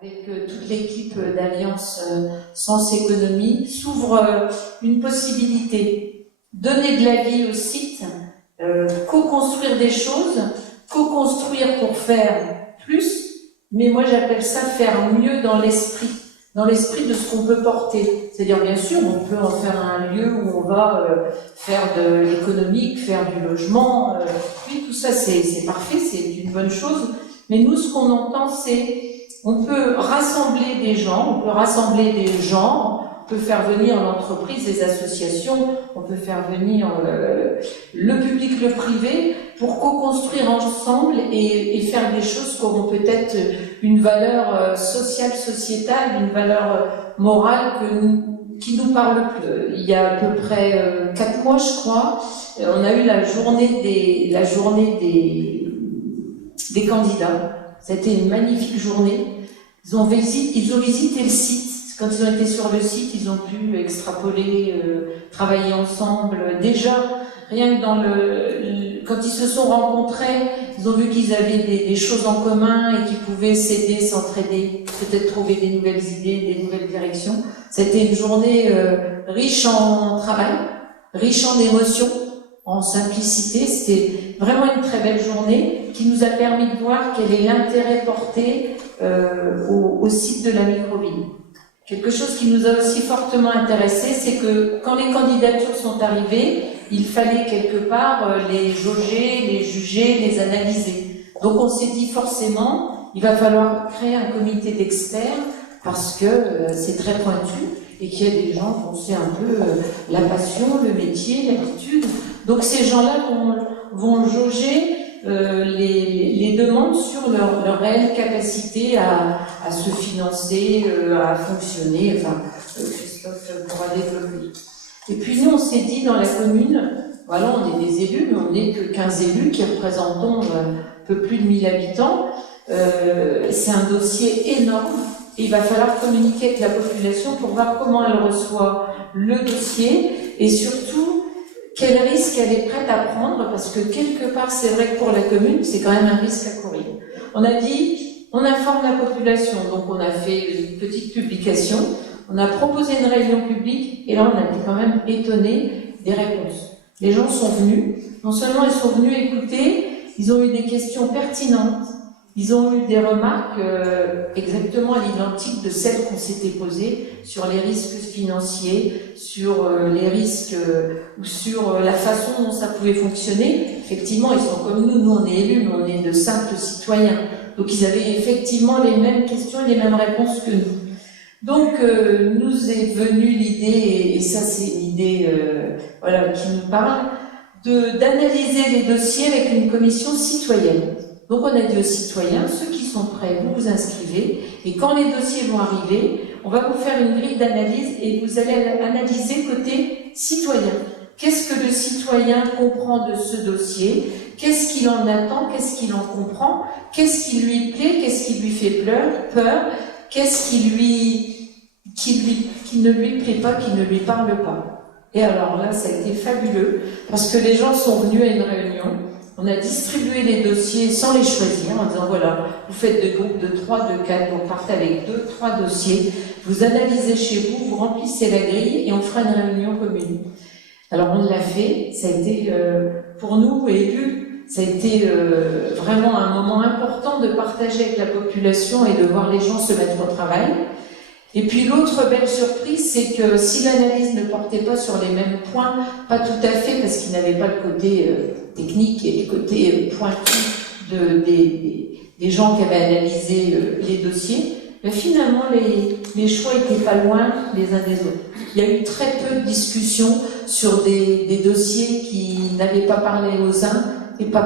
avec toute l'équipe d'Alliance Sens Économie, s'ouvre une possibilité. Donner de la vie au site, co-construire des choses, co-construire pour faire plus, mais moi j'appelle ça faire mieux dans l'esprit de ce qu'on peut porter. C'est-à-dire, bien sûr, on peut en faire un lieu où on va faire de l'économique, faire du logement, oui, tout ça c'est parfait, c'est une bonne chose, mais nous ce qu'on entend c'est on peut rassembler des gens, on peut rassembler des genres, on peut faire venir l'entreprise, les associations, on peut faire venir le public, le privé, pour co-construire ensemble et faire des choses qui auront peut-être une valeur sociale, sociétale, une valeur morale qui nous parle plus. Il y a à peu près 4 mois, je crois, on a eu la journée des candidats. C'était une magnifique journée. Ils ont visité le site. Quand ils ont été sur le site, ils ont pu extrapoler, travailler ensemble. Déjà, rien que quand ils se sont rencontrés, ils ont vu qu'ils avaient des choses en commun et qu'ils pouvaient s'aider, s'entraider, peut-être trouver des nouvelles idées, des nouvelles directions. C'était une journée riche en travail, riche en émotions, en simplicité. C'était vraiment une très belle journée qui nous a permis de voir quel est l'intérêt porté au site de la microville. Quelque chose qui nous a aussi fortement intéressé, c'est que quand les candidatures sont arrivées, il fallait quelque part les jauger, les juger, les analyser. Donc on s'est dit forcément, il va falloir créer un comité d'experts parce que c'est très pointu et qu'il y a des gens qui ont sait un peu la passion, le métier, l'habitude. Donc ces gens-là vont jauger les demandes sur leur réelle capacité à se financer, à fonctionner. Enfin, Christophe pourra développer. Et puis nous, on s'est dit dans la commune, voilà, on est des élus, mais on n'est que 15 élus qui représentons un peu plus de 1000 habitants. C'est un dossier énorme. Et il va falloir communiquer avec la population pour voir comment elle reçoit le dossier et surtout quel risque elle est prête à prendre, parce que quelque part, c'est vrai que pour la commune, c'est quand même un risque à courir. On a dit, on informe la population, donc on a fait une petite publication, on a proposé une réunion publique, et là on a été quand même étonnés des réponses. Les gens sont venus, non seulement ils sont venus écouter, ils ont eu des questions pertinentes, ils ont eu des remarques exactement à l'identique de celles qu'on s'était posées sur les risques financiers, sur les risques ou sur la façon dont ça pouvait fonctionner. Effectivement, ils sont comme nous on est élus, mais on est de simples citoyens. Donc ils avaient effectivement les mêmes questions et les mêmes réponses que nous. Donc nous est venue l'idée, et ça c'est une idée voilà, qui nous parle, d'analyser les dossiers avec une commission citoyenne. Donc on a dit aux citoyens, ceux qui sont prêts, vous vous inscrivez, et quand les dossiers vont arriver, on va vous faire une grille d'analyse et vous allez analyser côté citoyen. Qu'est-ce que le citoyen comprend de ce dossier? Qu'est-ce qu'il en attend? Qu'est-ce qu'il en comprend? Qu'est-ce qui lui plaît? Qu'est-ce qui lui fait peur? Qu'est-ce qui ne lui plaît pas, qui ne lui parle pas? Et alors là, ça a été fabuleux, parce que les gens sont venus à une réunion. On a distribué les dossiers sans les choisir, en disant voilà, vous faites des groupes de 3, de 4, vous partez avec 2, 3 dossiers, vous analysez chez vous, vous remplissez la grille et on fera une réunion commune. Alors on l'a fait, ça a été pour nous élus, ça a été vraiment un moment important de partager avec la population et de voir les gens se mettre au travail. Et puis l'autre belle surprise, c'est que si l'analyse ne portait pas sur les mêmes points, pas tout à fait parce qu'il n'avait pas le côté technique et le côté pointu des gens qui avaient analysé les dossiers, mais finalement les choix étaient pas loin les uns des autres. Il y a eu très peu de discussions sur des dossiers qui n'avaient pas parlé aux uns et pas